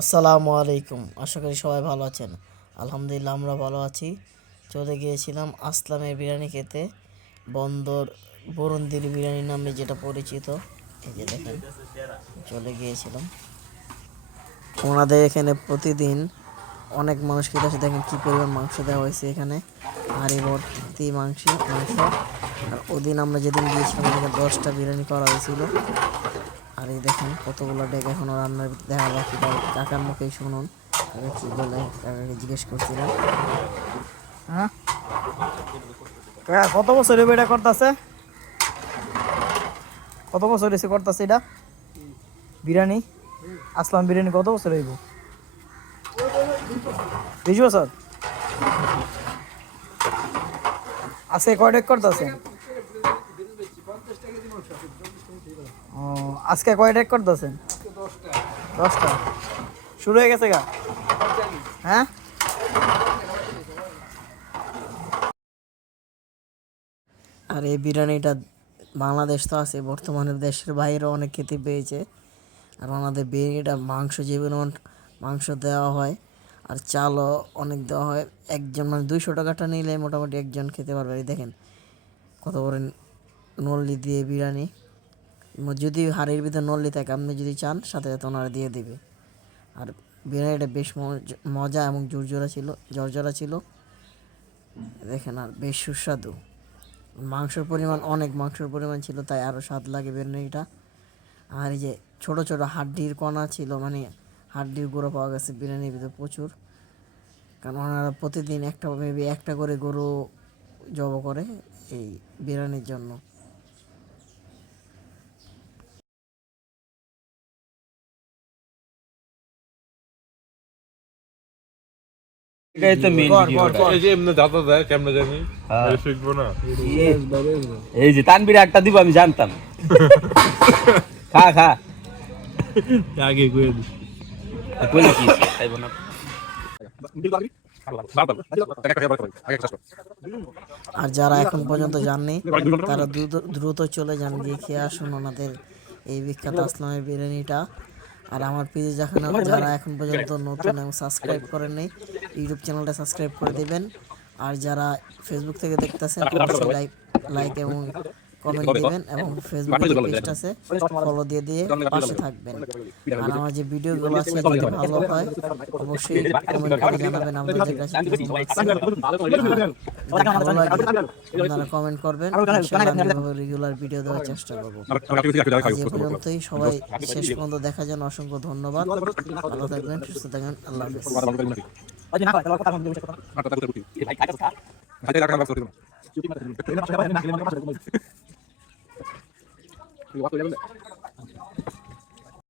আসসালামু আলাইকুম। আশা করি সবাই ভালো আছেন। আলহামদুলিল্লাহ আমরা ভালো আছি। চলে গিয়েছিলাম আসলামের বিরিয়ানি খেতে, বন্দর বরুন্দির বিরিয়ানি নামে যেটা পরিচিত। এই যে দেখেন, চলে গিয়েছিলাম। ওনাদের এখানে প্রতিদিন অনেক মানুষ খেতে আসে। দেখেন কী পরিমাণ মাংস দেওয়া হয়েছে এখানে, হাঁড়ি ভর্তি মাংস। আর ওদিন আমরা যেদিন গিয়েছিলাম ওদিকে 10টা বিরিয়ানি করা হয়েছিল। আর এই দেখেন কতগুলো ডেক এখনো রান্নার দেখা বাকি। তাই কাকার মুখেই শুনুন কাকা কি বলে। কাকাকে জিজ্ঞেস করছিলাম, হ্যাঁ কাকা কত বছর এটা করতেছে? কত বছর এসে করতেছে এটা বিরিয়ানি? আসলাম বিরিয়ানি কত বছর হইব? 20 বছর। আছে কয় ডেক করতেছে? ও, আজকে কয় ডেক করতেছেন? 10টা। শুরু হয়ে গেছে গা? হ্যাঁ। আর এই বিরিয়ানিটা বাংলাদেশ তো আছে, বর্তমানে দেশের বাইরেও অনেক খেতে পেয়েছে। আর ওনাদের বিরিয়ানিটা মাংস যে পরিমাণ মাংস দেওয়া হয়, আর চালও অনেক দেওয়া হয়। একজন মানে 200 টাকাটা নিলে মোটামুটি একজন খেতে পারবে। এই দেখেন কত বড় নল্লি দিয়ে বিরিয়ানি। যদি হাড়ির ভিতরে নল্লি থাকে, আপনি যদি চান সাথে সাথে ওনারা দিয়ে দেবে। আর বিরিয়ানিটা বেশ মজা এবং জর্জরা ছিল দেখেন, আর বেশ সুস্বাদু। মাংসের পরিমাণ ছিল, তাই আরও স্বাদ লাগে বিরিয়ানিটা। আর এই যে ছোট ছোট হাড্ডির কণা ছিল, মানে হাড্ডির গুঁড়ো পাওয়া গেছে বিরিয়ানির ভিতরে প্রচুর। কারণ ওনারা প্রতিদিন একটা করে গরু জব করে এই বিরিয়ানির জন্য। এটাই তো মেইন ভিডিওটা। এই যে এমনি দাদা দেয় কেমনে জানি শিখবো না। এই যে তানবীর একটা দিব আমি জানতাম। খা খা আগে কয়ে দিস কইলে কি খাইব না। আর যারা এখন পর্যন্ত যাননি তারা দ্রুত চলে যান, গিয়ে খেয়ে আসুন ওনাদের এই বিখ্যাত আসলামের বিরিয়ানিটা। আর আমার পেজে যারা এখন পর্যন্ত নতুন এবং সাবস্ক্রাইব করেননি, ইউটিউব চ্যানেলটা সাবস্ক্রাইব করে দেবেন। আর যারা ফেসবুক থেকে দেখতেছেন অবশ্যই লাইক এবং কমেন্ট দিবেন, এবং ফেসবুকে যে পেজটা আছে ফলো দিয়ে পাশে থাকবেন। আর আমার যে ভিডিওগুলো আছে যদি ভালো হয় অবশ্যই কমেন্ট করে জানাবেন আপনাদের কাছে কেমন লাগছে। যদি ভালো লাগে আপনারা কমেন্ট করবেন, ইনশাআল্লাহ আমি এভাবে রেগুলার ভিডিও দেওয়ার চেষ্টা করব। আজ এ পর্যন্তই। সবাই শেষ পর্যন্ত দেখার জন্য অসংখ্য ধন্যবাদ। ভালো থাকবেন, সুস্থ থাকবেন, আল্লাহ হাফেজ।